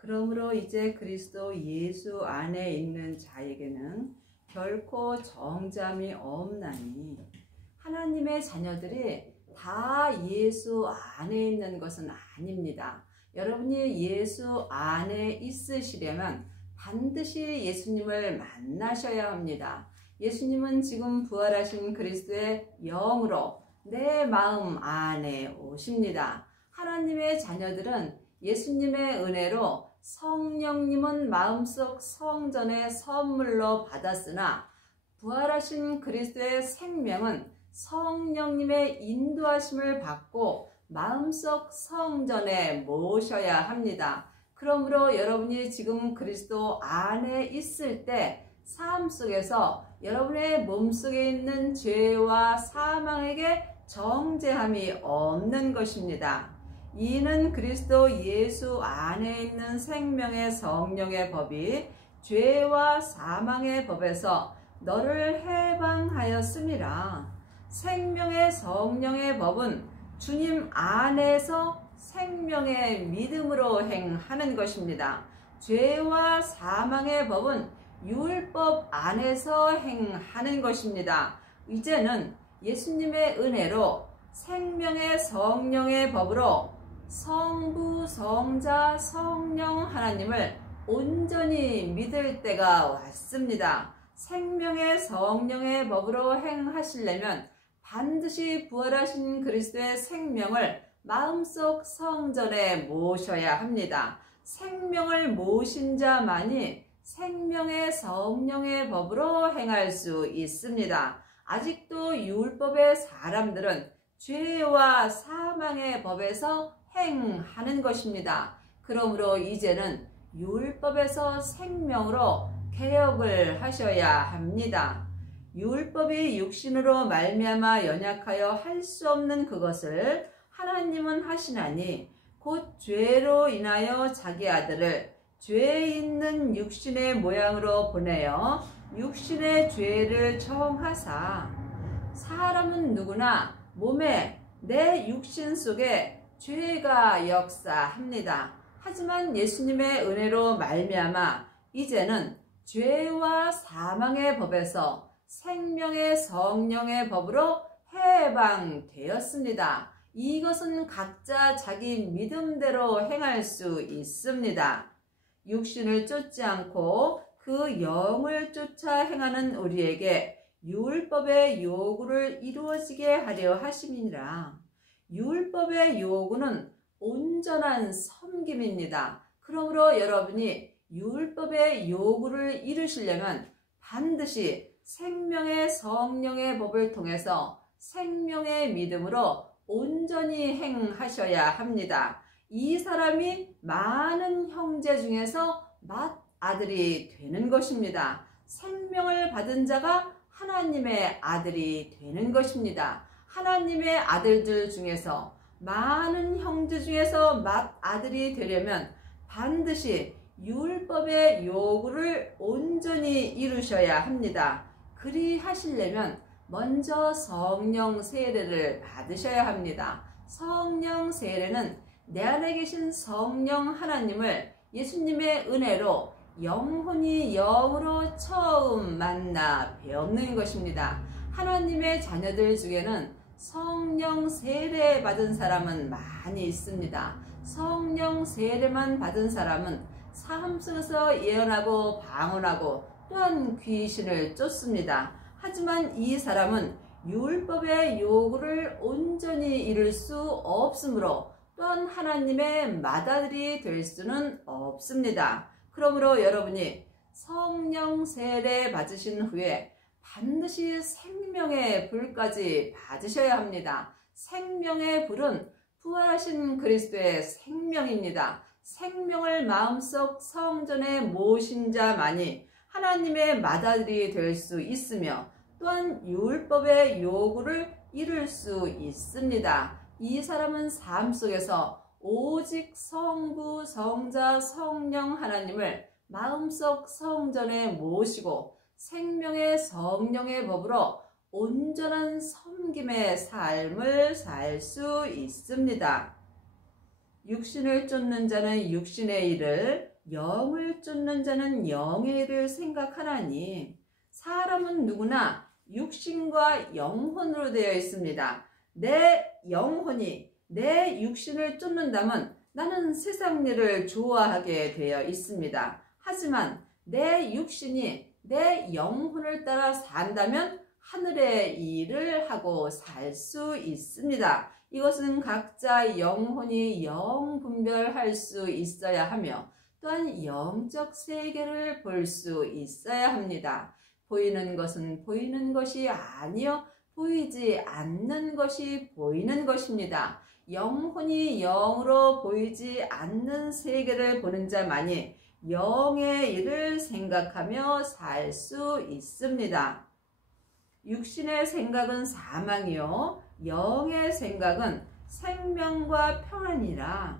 그러므로 이제 그리스도 예수 안에 있는 자에게는 결코 정죄함이 없나니 하나님의 자녀들이 다 예수 안에 있는 것은 아닙니다. 여러분이 예수 안에 있으시려면 반드시 예수님을 만나셔야 합니다. 예수님은 지금 부활하신 그리스도의 영으로 내 마음 안에 오십니다. 하나님의 자녀들은 예수님의 은혜로 성령님은 마음속 성전의 선물로 받았으나 부활하신 그리스도의 생명은 성령님의 인도하심을 받고 마음속 성전에 모셔야 합니다. 그러므로 여러분이 지금 그리스도 안에 있을 때 삶 속에서 여러분의 몸속에 있는 죄와 사망에게 정죄함이 없는 것입니다. 이는 그리스도 예수 안에 있는 생명의 성령의 법이 죄와 사망의 법에서 너를 해방하였음이라. 생명의 성령의 법은 주님 안에서 생명의 믿음으로 행하는 것입니다. 죄와 사망의 법은 율법 안에서 행하는 것입니다. 이제는 예수님의 은혜로 생명의 성령의 법으로 성부, 성자, 성령 하나님을 온전히 믿을 때가 왔습니다. 생명의 성령의 법으로 행하시려면 반드시 부활하신 그리스도의 생명을 마음속 성전에 모셔야 합니다. 생명을 모신 자만이 생명의 성령의 법으로 행할 수 있습니다. 아직도 율법의 사람들은 죄와 사망의 법에서 행하는 것입니다. 그러므로 이제는 율법에서 생명으로 개혁을 하셔야 합니다. 율법이 육신으로 말미암아 연약하여 할 수 없는 그것을 하나님은 하시나니 곧 죄로 인하여 자기 아들을 죄 있는 육신의 모양으로 보내어 육신의 죄를 정하사 사람은 누구나 몸에 내 육신 속에 죄가 역사합니다. 하지만 예수님의 은혜로 말미암아 이제는 죄와 사망의 법에서 생명의 성령의 법으로 해방되었습니다. 이것은 각자 자기 믿음대로 행할 수 있습니다. 육신을 쫓지 않고 그 영을 쫓아 행하는 우리에게 율법의 요구를 이루어지게 하려 하심이니라. 율법의 요구는 온전한 섬김입니다. 그러므로 여러분이 율법의 요구를 이루시려면 반드시 생명의 성령의 법을 통해서 생명의 믿음으로 온전히 행하셔야 합니다. 이 사람이 많은 형제 중에서 맏아들이 되는 것입니다. 생명을 받은 자가 하나님의 아들이 되는 것입니다. 하나님의 아들들 중에서 많은 형제 중에서 맏아들이 되려면 반드시 율법의 요구를 온전히 이루셔야 합니다. 그리하시려면 먼저 성령 세례를 받으셔야 합니다. 성령 세례는 내 안에 계신 성령 하나님을 예수님의 은혜로 영혼이 영으로 처음 만나 배우는 것입니다. 하나님의 자녀들 중에는 성령 세례 받은 사람은 많이 있습니다. 성령 세례만 받은 사람은 삶 속에서 예언하고 방언하고 또한 귀신을 쫓습니다. 하지만 이 사람은 율법의 요구를 온전히 이룰 수 없으므로 또한 하나님의 맏아들이 될 수는 없습니다. 그러므로 여러분이 성령 세례 받으신 후에 반드시 생명의 불까지 받으셔야 합니다. 생명의 불은 부활하신 그리스도의 생명입니다. 생명을 마음속 성전에 모신 자만이 하나님의 맏아들이 될 수 있으며 또한 율법의 요구를 이룰 수 있습니다. 이 사람은 삶 속에서 오직 성부, 성자, 성령 하나님을 마음속 성전에 모시고 생명의 성령의 법으로 온전한 섬김의 삶을 살 수 있습니다. 육신을 쫓는 자는 육신의 일을, 영을 쫓는 자는 영의 일을 생각하나니 사람은 누구나 육신과 영혼으로 되어 있습니다. 내 영혼이 내 육신을 쫓는다면 나는 세상 일을 좋아하게 되어 있습니다. 하지만 내 육신이 내 영혼을 따라 산다면 하늘의 일을 하고 살 수 있습니다. 이것은 각자 영혼이 영분별할 수 있어야 하며 또한 영적 세계를 볼 수 있어야 합니다. 보이는 것은 보이는 것이 아니요 보이지 않는 것이 보이는 것입니다. 영혼이 영으로 보이지 않는 세계를 보는 자만이 영의 일을 생각하며 살 수 있습니다. 육신의 생각은 사망이요 영의 생각은 생명과 평안이라.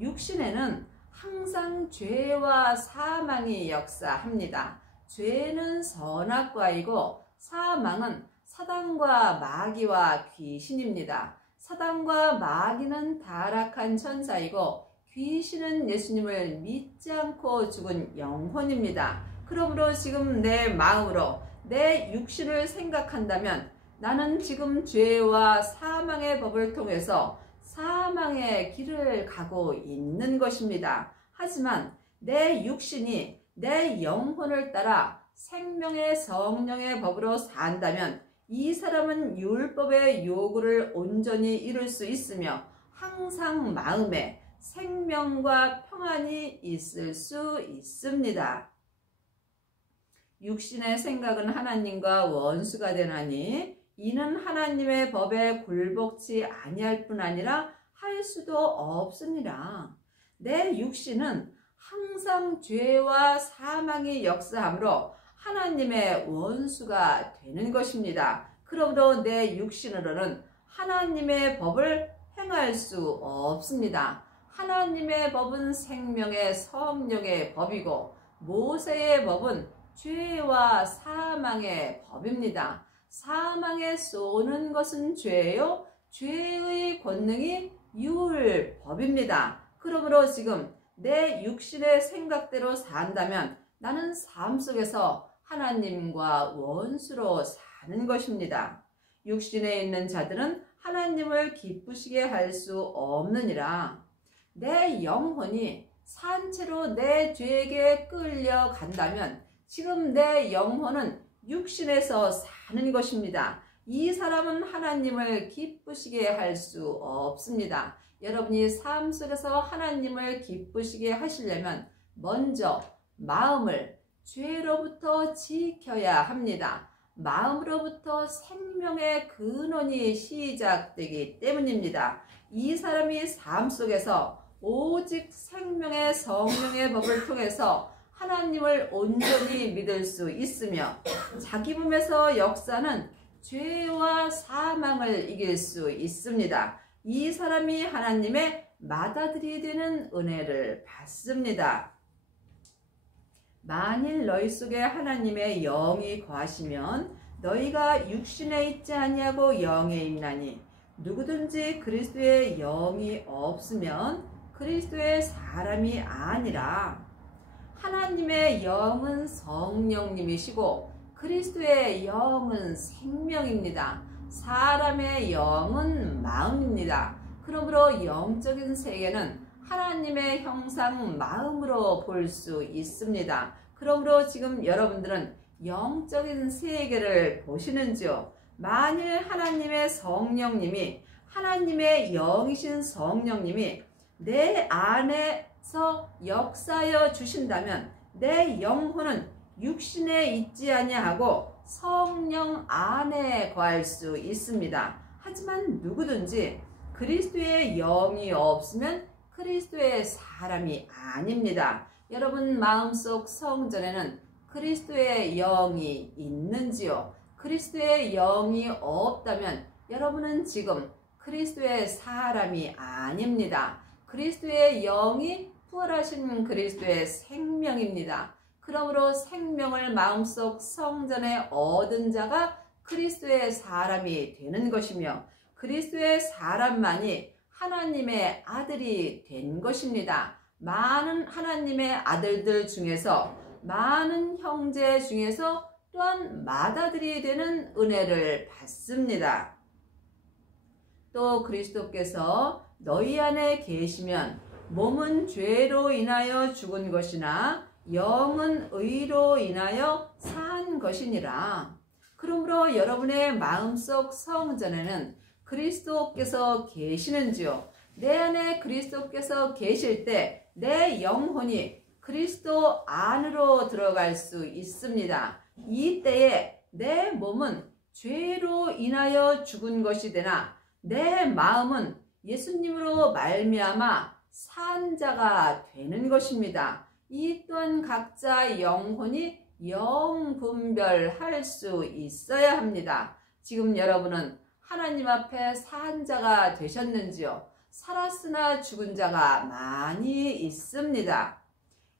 육신에는 항상 죄와 사망이 역사합니다. 죄는 선악과이고 사망은 사단과 마귀와 귀신입니다. 사단과 마귀는 타락한 천사이고 귀신은 예수님을 믿지 않고 죽은 영혼입니다. 그러므로 지금 내 마음으로 내 육신을 생각한다면 나는 지금 죄와 사망의 법을 통해서 사망의 길을 가고 있는 것입니다. 하지만 내 육신이 내 영혼을 따라 생명의 성령의 법으로 산다면 이 사람은 율법의 요구를 온전히 이룰 수 있으며 항상 마음에 생명과 평안이 있을 수 있습니다. 육신의 생각은 하나님과 원수가 되나니 이는 하나님의 법에 굴복치 아니할 뿐 아니라 할 수도 없습니다. 내 육신은 항상 죄와 사망이 역사하므로 하나님의 원수가 되는 것입니다. 그러므로 내 육신으로는 하나님의 법을 행할 수 없습니다. 하나님의 법은 생명의 성령의 법이고 모세의 법은 죄와 사망의 법입니다. 사망에 쏘는 것은 죄요 죄의 권능이 율법입니다. 그러므로 지금 내 육신의 생각대로 산다면 나는 삶 속에서 하나님과 원수로 사는 것입니다. 육신에 있는 자들은 하나님을 기쁘시게 할 수 없느니라. 내 영혼이 산채로 내 죄에게 끌려간다면 지금 내 영혼은 육신에서 사는 것입니다. 이 사람은 하나님을 기쁘시게 할 수 없습니다. 여러분이 삶 속에서 하나님을 기쁘시게 하시려면 먼저 마음을 죄로부터 지켜야 합니다. 마음으로부터 생명의 근원이 시작되기 때문입니다. 이 사람이 삶 속에서 오직 생명의 성령의 법을 통해서 하나님을 온전히 믿을 수 있으며 자기 몸에서 역사는 죄와 사망을 이길 수 있습니다. 이 사람이 하나님의 맏아들이 되는 은혜를 받습니다. 만일 너희 속에 하나님의 영이 거하시면 너희가 육신에 있지 아니하고 영에 있나니 누구든지 그리스도의 영이 없으면 그리스도의 사람이 아니라. 하나님의 영은 성령님이시고 그리스도의 영은 생명입니다. 사람의 영은 마음입니다. 그러므로 영적인 세계는 하나님의 형상 마음으로 볼 수 있습니다. 그러므로 지금 여러분들은 영적인 세계를 보시는지요? 만일 하나님의 성령님이 하나님의 영이신 성령님이 내 안에서 역사하여 주신다면 내 영혼은 육신에 있지 아니하고 성령 안에 거할 수 있습니다. 하지만 누구든지 그리스도의 영이 없으면 그리스도의 사람이 아닙니다. 여러분 마음속 성전에는 그리스도의 영이 있는지요? 그리스도의 영이 없다면 여러분은 지금 그리스도의 사람이 아닙니다. 그리스도의 영이 부활하신 그리스도의 생명입니다. 그러므로 생명을 마음속 성전에 얻은 자가 그리스도의 사람이 되는 것이며 그리스도의 사람만이 하나님의 아들이 된 것입니다. 많은 하나님의 아들들 중에서, 많은 형제 중에서 또한 맏아들이 되는 은혜를 받습니다. 또 그리스도께서 너희 안에 계시면 몸은 죄로 인하여 죽은 것이나 영은 의로 인하여 산 것이니라. 그러므로 여러분의 마음속 성전에는 그리스도께서 계시는지요? 내 안에 그리스도께서 계실 때 내 영혼이 그리스도 안으로 들어갈 수 있습니다. 이때에 내 몸은 죄로 인하여 죽은 것이 되나 내 마음은 예수님으로 말미암아 산 자가 되는 것입니다. 이 또한 각자 영혼이 영분별할 수 있어야 합니다. 지금 여러분은 하나님 앞에 산 자가 되셨는지요? 살았으나 죽은 자가 많이 있습니다.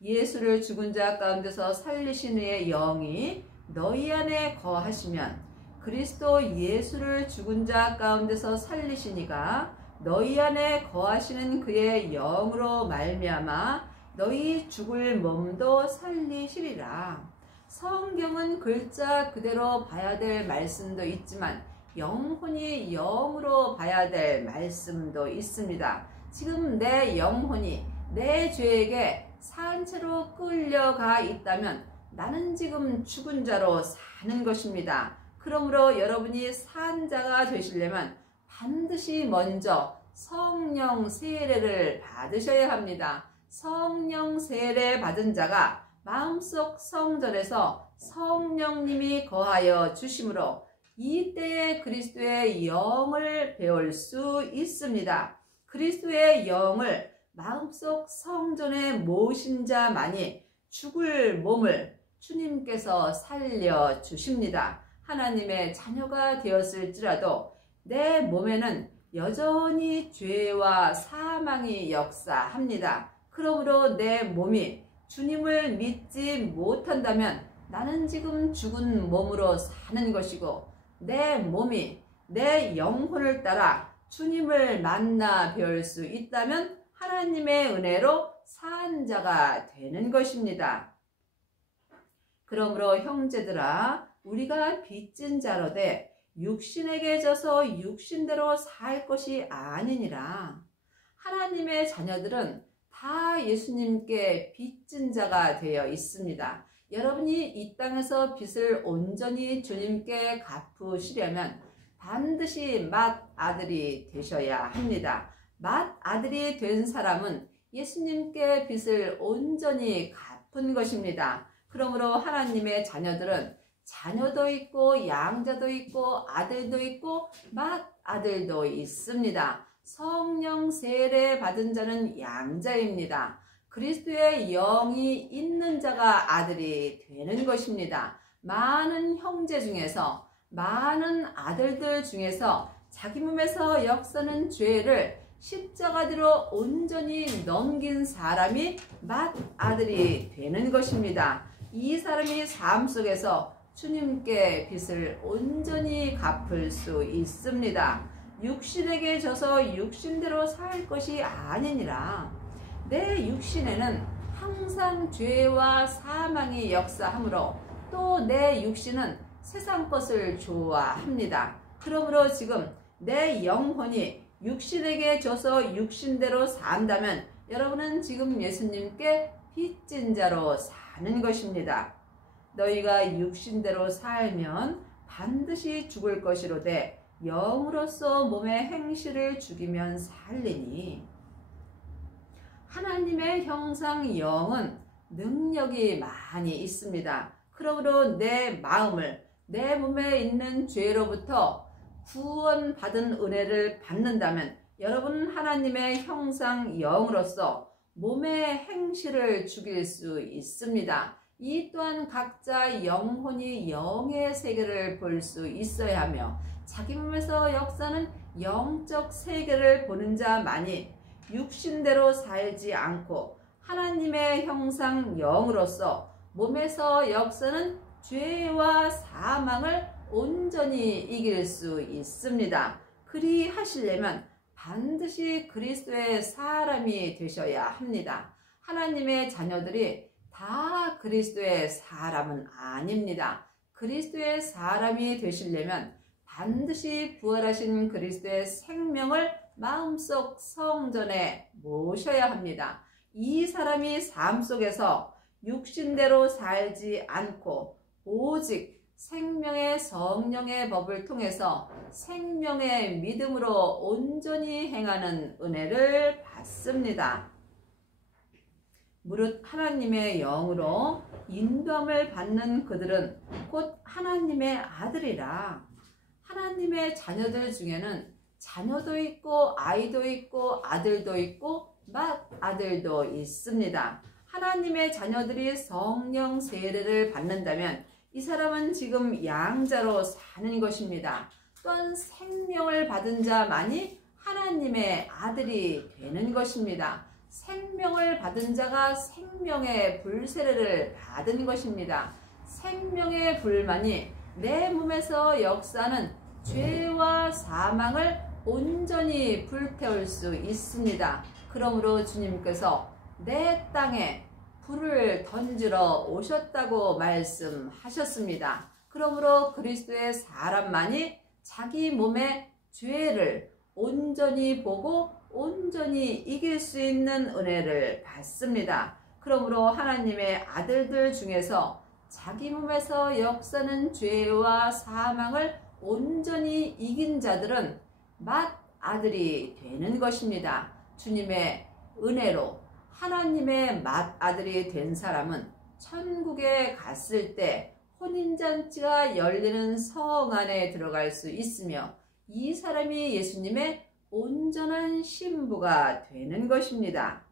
예수를 죽은 자 가운데서 살리신 이의 영이 너희 안에 거하시면 그리스도 예수를 죽은 자 가운데서 살리신 이가 너희 안에 거하시는 그의 영으로 말미암아 너희 죽을 몸도 살리시리라. 성경은 글자 그대로 봐야 될 말씀도 있지만 영혼이 영으로 봐야 될 말씀도 있습니다. 지금 내 영혼이 내 죄에게 산채로 끌려가 있다면 나는 지금 죽은 자로 사는 것입니다. 그러므로 여러분이 산 자가 되시려면 반드시 먼저 성령 세례를 받으셔야 합니다. 성령 세례 받은 자가 마음속 성전에서 성령님이 거하여 주심으로 이때에 그리스도의 영을 배울 수 있습니다. 그리스도의 영을 마음속 성전에 모신 자만이 죽을 몸을 주님께서 살려주십니다. 하나님의 자녀가 되었을지라도 내 몸에는 여전히 죄와 사망이 역사합니다. 그러므로 내 몸이 주님을 믿지 못한다면 나는 지금 죽은 몸으로 사는 것이고 내 몸이 내 영혼을 따라 주님을 만나 뵐 수 있다면 하나님의 은혜로 산 자가 되는 것입니다. 그러므로 형제들아 우리가 빚진 자로되 육신에게 져서 육신대로 살 것이 아니니라. 하나님의 자녀들은 다 예수님께 빚진 자가 되어 있습니다. 여러분이 이 땅에서 빚을 온전히 주님께 갚으시려면 반드시 맏아들이 되셔야 합니다. 맏아들이 된 사람은 예수님께 빚을 온전히 갚은 것입니다. 그러므로 하나님의 자녀들은 자녀도 있고 양자도 있고 아들도 있고 맏아들도 있습니다. 성령 세례 받은 자는 양자입니다. 그리스도의 영이 있는 자가 아들이 되는 것입니다. 많은 형제 중에서 많은 아들들 중에서 자기 몸에서 역사는 죄를 십자가 뒤로 온전히 넘긴 사람이 맏아들이 되는 것입니다. 이 사람이 삶 속에서 주님께 빚을 온전히 갚을 수 있습니다. 육신에게 져서 육신대로 살 것이 아니니라. 내 육신에는 항상 죄와 사망이 역사하므로 또 내 육신은 세상 것을 좋아합니다. 그러므로 지금 내 영혼이 육신에게 져서 육신대로 산다면 여러분은 지금 예수님께 빚진 자로 사는 것입니다. 너희가 육신대로 살면 반드시 죽을 것이로되 영으로서 몸의 행실을 죽이면 살리니. 하나님의 형상 영은 능력이 많이 있습니다. 그러므로 내 마음을 내 몸에 있는 죄로부터 구원받은 은혜를 받는다면 여러분은 하나님의 형상 영으로서 몸의 행실을 죽일 수 있습니다. 이 또한 각자 영혼이 영의 세계를 볼 수 있어야 하며 자기 몸에서 역사는 영적 세계를 보는 자만이 육신대로 살지 않고 하나님의 형상 영으로서 몸에서 역사는 죄와 사망을 온전히 이길 수 있습니다. 그리 하시려면 반드시 그리스도의 사람이 되셔야 합니다. 하나님의 자녀들이 다 그리스도의 사람은 아닙니다. 그리스도의 사람이 되시려면 반드시 부활하신 그리스도의 생명을 마음속 성전에 모셔야 합니다. 이 사람이 삶 속에서 육신대로 살지 않고 오직 생명의 성령의 법을 통해서 생명의 믿음으로 온전히 행하는 은혜를 받습니다. 무릇 하나님의 영으로 인도함을 받는 그들은 곧 하나님의 아들이라. 하나님의 자녀들 중에는 자녀도 있고 아이도 있고 아들도 있고 맏아들도 있습니다. 하나님의 자녀들이 성령 세례를 받는다면 이 사람은 지금 양자로 사는 것입니다. 또한 생명을 받은 자만이 하나님의 아들이 되는 것입니다. 생명을 받은 자가 생명의 불세례를 받은 것입니다. 생명의 불만이 내 몸에서 역사하는 죄와 사망을 온전히 불태울 수 있습니다. 그러므로 주님께서 내 땅에 불을 던지러 오셨다고 말씀하셨습니다. 그러므로 그리스도의 사람만이 자기 몸의 죄를 온전히 보고 온전히 이길 수 있는 은혜를 받습니다. 그러므로 하나님의 아들들 중에서 자기 몸에서 역사는 죄와 사망을 온전히 이긴 자들은 맏아들이 되는 것입니다. 주님의 은혜로 하나님의 맏아들이 된 사람은 천국에 갔을 때 혼인잔치가 열리는 성 안에 들어갈 수 있으며 이 사람이 예수님의 온전한 신부가 되는 것입니다.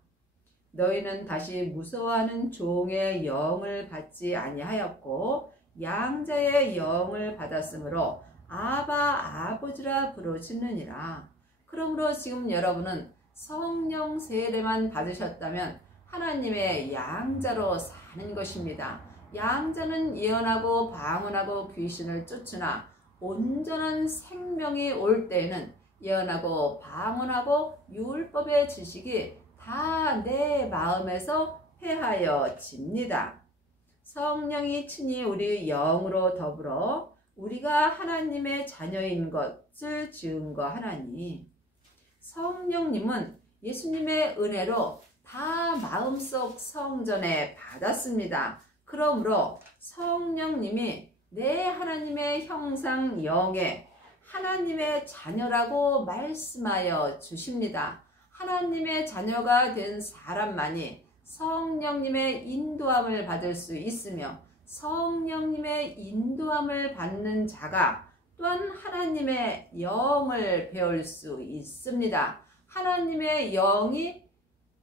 너희는 다시 무서워하는 종의 영을 받지 아니하였고 양자의 영을 받았으므로 아바 아버지라 부르짖느니라. 그러므로 지금 여러분은 성령 세례만 받으셨다면 하나님의 양자로 사는 것입니다. 양자는 예언하고 방언하고 귀신을 쫓으나 온전한 생명이 올 때에는 예언하고 방언하고 율법의 지식이 다 내 마음에서 패하여집니다. 성령이 친히 우리 영으로 더불어 우리가 하나님의 자녀인 것을 증거하나니. 성령님은 예수님의 은혜로 다 마음속 성전에 받았습니다. 그러므로 성령님이 내 하나님의 형상 영에 하나님의 자녀라고 말씀하여 주십니다. 하나님의 자녀가 된 사람만이 성령님의 인도함을 받을 수 있으며 성령님의 인도함을 받는 자가 또한 하나님의 영을 배울 수 있습니다. 하나님의 영이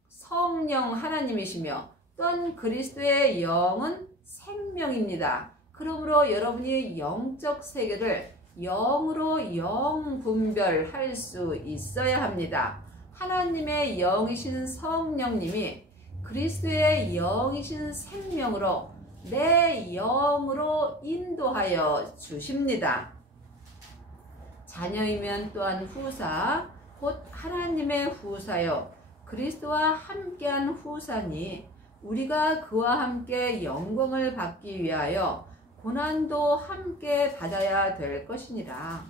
성령 하나님이시며 또한 그리스도의 영은 생명입니다. 그러므로 여러분이 영적 세계를 영으로 영 분별할 수 있어야 합니다. 하나님의 영이신 성령님이 그리스도의 영이신 생명으로 내 영으로 인도하여 주십니다. 자녀이면 또한 후사, 곧 하나님의 후사요 그리스도와 함께한 후사니 우리가 그와 함께 영광을 받기 위하여 고난도 함께 받아야 될 것이니라.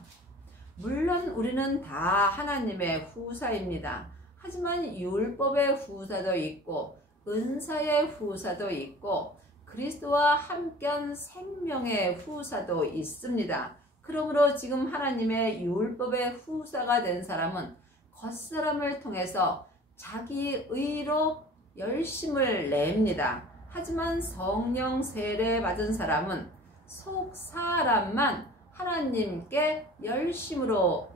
물론 우리는 다 하나님의 후사입니다. 하지만 율법의 후사도 있고 은사의 후사도 있고 그리스도와 함께한 생명의 후사도 있습니다. 그러므로 지금 하나님의 율법의 후사가 된 사람은 겉사람을 통해서 자기 의로 열심을 냅니다. 하지만 성령 세례 받은 사람은 속 사람만 하나님께 열심으로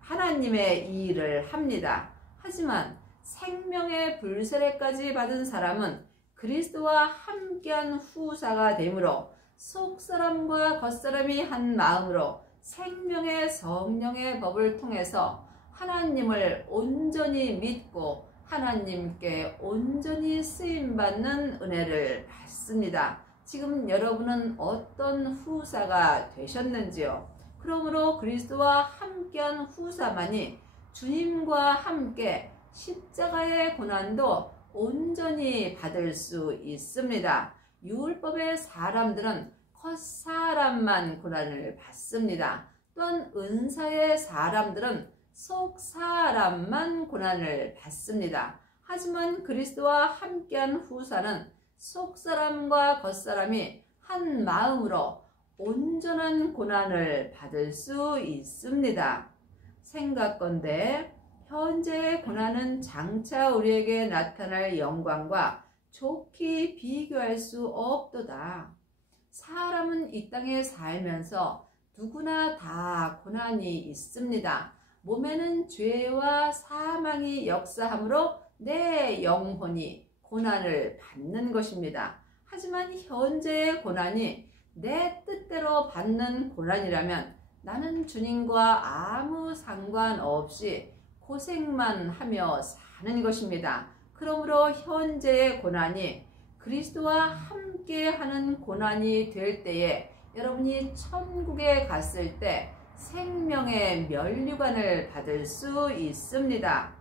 하나님의 일을 합니다. 하지만 생명의 불세례까지 받은 사람은 그리스도와 함께한 후사가 되므로 속사람과 겉사람이 한 마음으로 생명의 성령의 법을 통해서 하나님을 온전히 믿고 하나님께 온전히 쓰임받는 은혜를 받습니다. 지금 여러분은 어떤 후사가 되셨는지요? 그러므로 그리스도와 함께한 후사만이 주님과 함께 십자가의 고난도 온전히 받을 수 있습니다. 율법의 사람들은 겉사람만 고난을 받습니다. 또한 은사의 사람들은 속사람만 고난을 받습니다. 하지만 그리스도와 함께한 후사는 속사람과 겉사람이 한 마음으로 온전한 고난을 받을 수 있습니다. 생각건대 현재의 고난은 장차 우리에게 나타날 영광과 좋게 비교할 수 없도다. 사람은 이 땅에 살면서 누구나 다 고난이 있습니다. 몸에는 죄와 사망이 역사하므로 내 영혼이 고난을 받는 것입니다. 하지만 현재의 고난이 내 뜻대로 받는 고난이라면 나는 주님과 아무 상관없이 고생만 하며 사는 것입니다. 그러므로 현재의 고난이 그리스도와 함께하는 고난이 될 때에 여러분이 천국에 갔을 때 생명의 면류관을 받을 수 있습니다.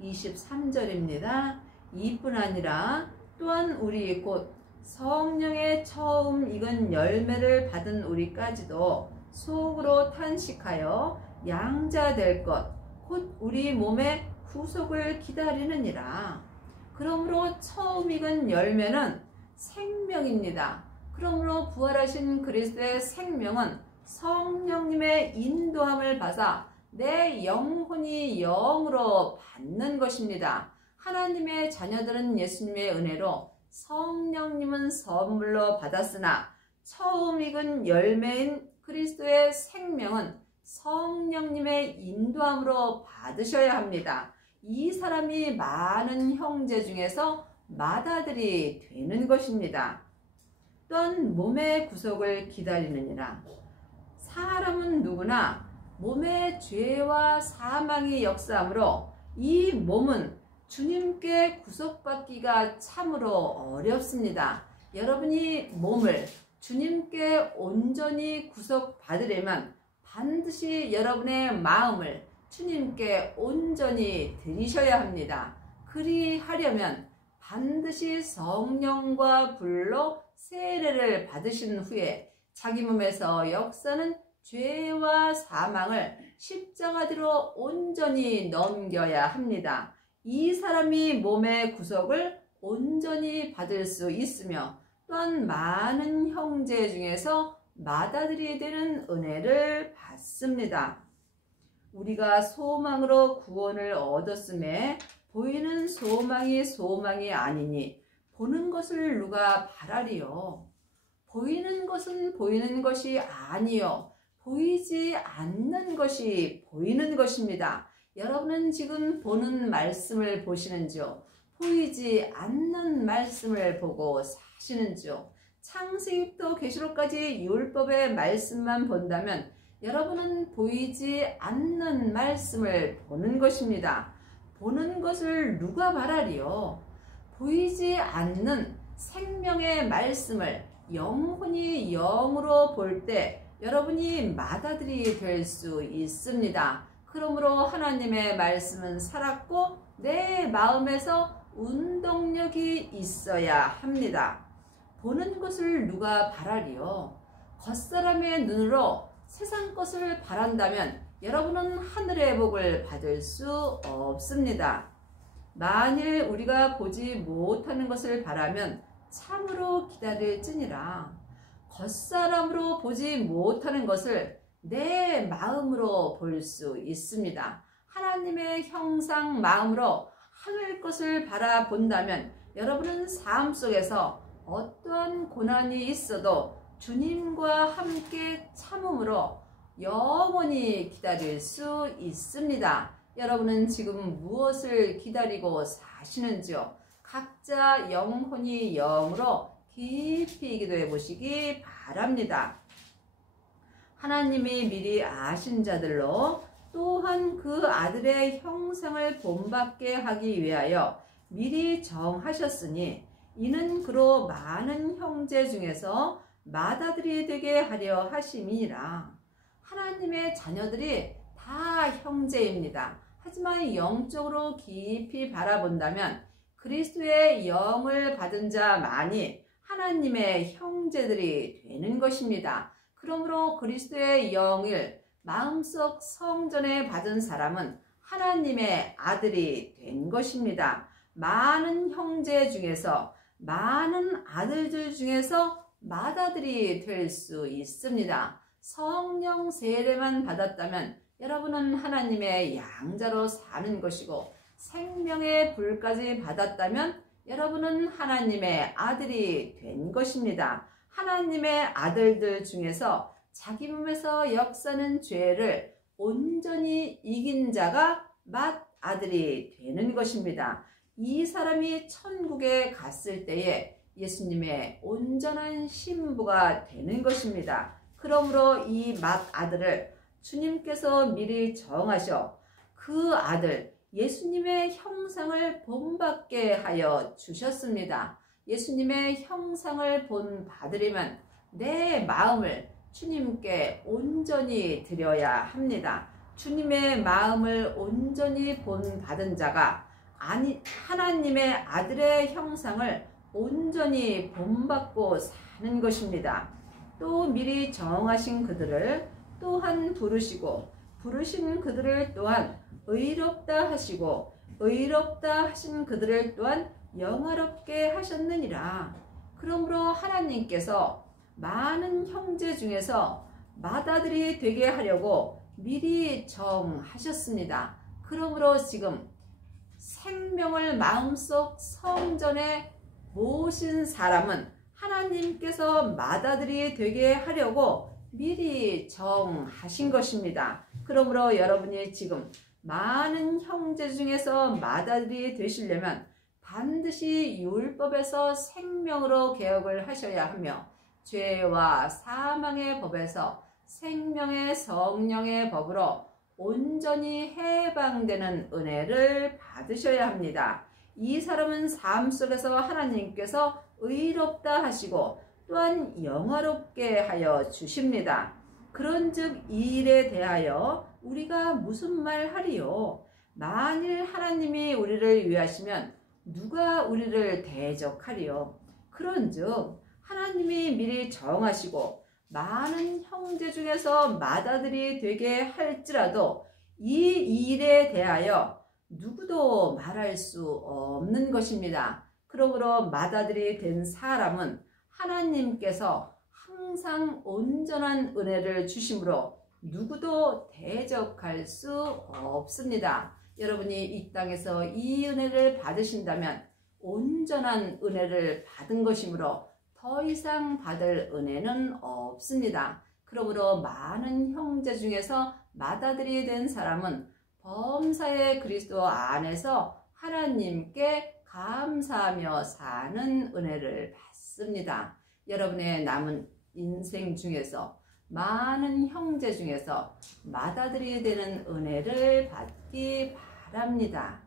23절입니다. 이뿐 아니라 또한 우리 곧 성령의 처음 익은 열매를 받은 우리까지도 속으로 탄식하여 양자될 것 곧 우리 몸의 구속을 기다리느니라. 그러므로 처음 익은 열매는 생명입니다. 그러므로 부활하신 그리스도의 생명은 성령님의 인도함을 받아 내 영혼이 영으로 받는 것입니다. 하나님의 자녀들은 예수님의 은혜로 성령님은 선물로 받았으나 처음 익은 열매인 그리스도의 생명은 성령님의 인도함으로 받으셔야 합니다. 이 사람이 많은 형제 중에서 맏아들이 되는 것입니다. 또한 몸의 구속을 기다리느니라. 사람은 누구나 몸의 죄와 사망이 역사하므로 이 몸은 주님께 구속받기가 참으로 어렵습니다. 여러분이 몸을 주님께 온전히 구속받으려면 반드시 여러분의 마음을 주님께 온전히 드리셔야 합니다. 그리하려면 반드시 성령과 불로 세례를 받으신 후에 자기 몸에서 역사는 죄와 사망을 십자가 뒤로 온전히 넘겨야 합니다. 이 사람이 몸의 구속을 온전히 받을 수 있으며 또한 많은 형제 중에서 맏아들이 되는 은혜를 받습니다. 우리가 소망으로 구원을 얻었음에 보이는 소망이 소망이 아니니 보는 것을 누가 바라리요. 보이는 것은 보이는 것이 아니요 보이지 않는 것이 보이는 것입니다. 여러분은 지금 보는 말씀을 보시는지요? 보이지 않는 말씀을 보고 사시는지요? 창세기부터 계시록까지 율법의 말씀만 본다면 여러분은 보이지 않는 말씀을 보는 것입니다. 보는 것을 누가 바라리요? 보이지 않는 생명의 말씀을 영혼이 영으로 볼 때 여러분이 맏아들이 될 수 있습니다. 그러므로 하나님의 말씀은 살았고 내 마음에서 운동력이 있어야 합니다. 보는 것을 누가 바라리요? 겉사람의 눈으로 세상 것을 바란다면 여러분은 하늘의 복을 받을 수 없습니다. 만일 우리가 보지 못하는 것을 바라면 참으로 기다릴지니라. 겉사람으로 보지 못하는 것을 내 마음으로 볼 수 있습니다. 하나님의 형상 마음으로 하늘 것을 바라본다면 여러분은 삶 속에서 어떠한 고난이 있어도 주님과 함께 참음으로 영원히 기다릴 수 있습니다. 여러분은 지금 무엇을 기다리고 사시는지요? 각자 영혼이 영으로 깊이 기도해 보시기 바랍니다. 하나님이 미리 아신 자들로 또한 그 아들의 형상을 본받게 하기 위하여 미리 정하셨으니 이는 그로 많은 형제 중에서 맏아들이 되게 하려 하심이니라. 하나님의 자녀들이 다 형제입니다. 하지만 영적으로 깊이 바라본다면 그리스도의 영을 받은 자만이 하나님의 형제들이 되는 것입니다. 그러므로 그리스도의 영을 마음속 성전에 받은 사람은 하나님의 아들이 된 것입니다. 많은 형제 중에서, 많은 아들들 중에서 맏아들이 될 수 있습니다. 성령 세례만 받았다면 여러분은 하나님의 양자로 사는 것이고, 생명의 불까지 받았다면 여러분은 하나님의 아들이 된 것입니다. 하나님의 아들들 중에서 자기 몸에서 역사는 죄를 온전히 이긴 자가 맏아들이 되는 것입니다. 이 사람이 천국에 갔을 때에 예수님의 온전한 신부가 되는 것입니다. 그러므로 이 맏아들을 주님께서 미리 정하셔 그 아들 예수님의 형상을 본받게 하여 주셨습니다. 예수님의 형상을 본받으려면 내 마음을 주님께 온전히 드려야 합니다. 주님의 마음을 온전히 본받은 자가 하나님의 아들의 형상을 온전히 본받고 사는 것입니다. 또 미리 정하신 그들을 또한 부르시고 부르신 그들을 또한 의롭다 하시고 의롭다 하신 그들을 또한 영화롭게 하셨느니라. 그러므로 하나님께서 많은 형제 중에서 맏아들이 되게 하려고 미리 정하셨습니다. 그러므로 지금 생명을 마음속 성전에 모신 사람은 하나님께서 맏아들이 되게 하려고 미리 정하신 것입니다. 그러므로 여러분이 지금 많은 형제 중에서 맏아들이 되시려면 반드시 율법에서 생명으로 개혁을 하셔야 하며 죄와 사망의 법에서 생명의 성령의 법으로 온전히 해방되는 은혜를 받으셔야 합니다. 이 사람은 삶 속에서 하나님께서 의롭다 하시고 또한 영화롭게 하여 주십니다. 그런즉 이 일에 대하여 우리가 무슨 말 하리요? 만일 하나님이 우리를 위하시면 누가 우리를 대적하리요? 그런즉 하나님이 미리 정하시고 많은 형제 중에서 맏아들이 되게 할지라도 이 일에 대하여 누구도 말할 수 없는 것입니다. 그러므로 맏아들이 된 사람은 하나님께서 항상 온전한 은혜를 주심으로 누구도 대적할 수 없습니다. 여러분이 이 땅에서 이 은혜를 받으신다면 온전한 은혜를 받은 것이므로 더 이상 받을 은혜는 없습니다. 그러므로 많은 형제 중에서 맏아들이 된 사람은 범사의 그리스도 안에서 하나님께 감사하며 사는 은혜를 받습니다. 여러분의 남은 인생 중에서 많은 형제 중에서 맏아들이 되는 은혜를 받기 바랍니다.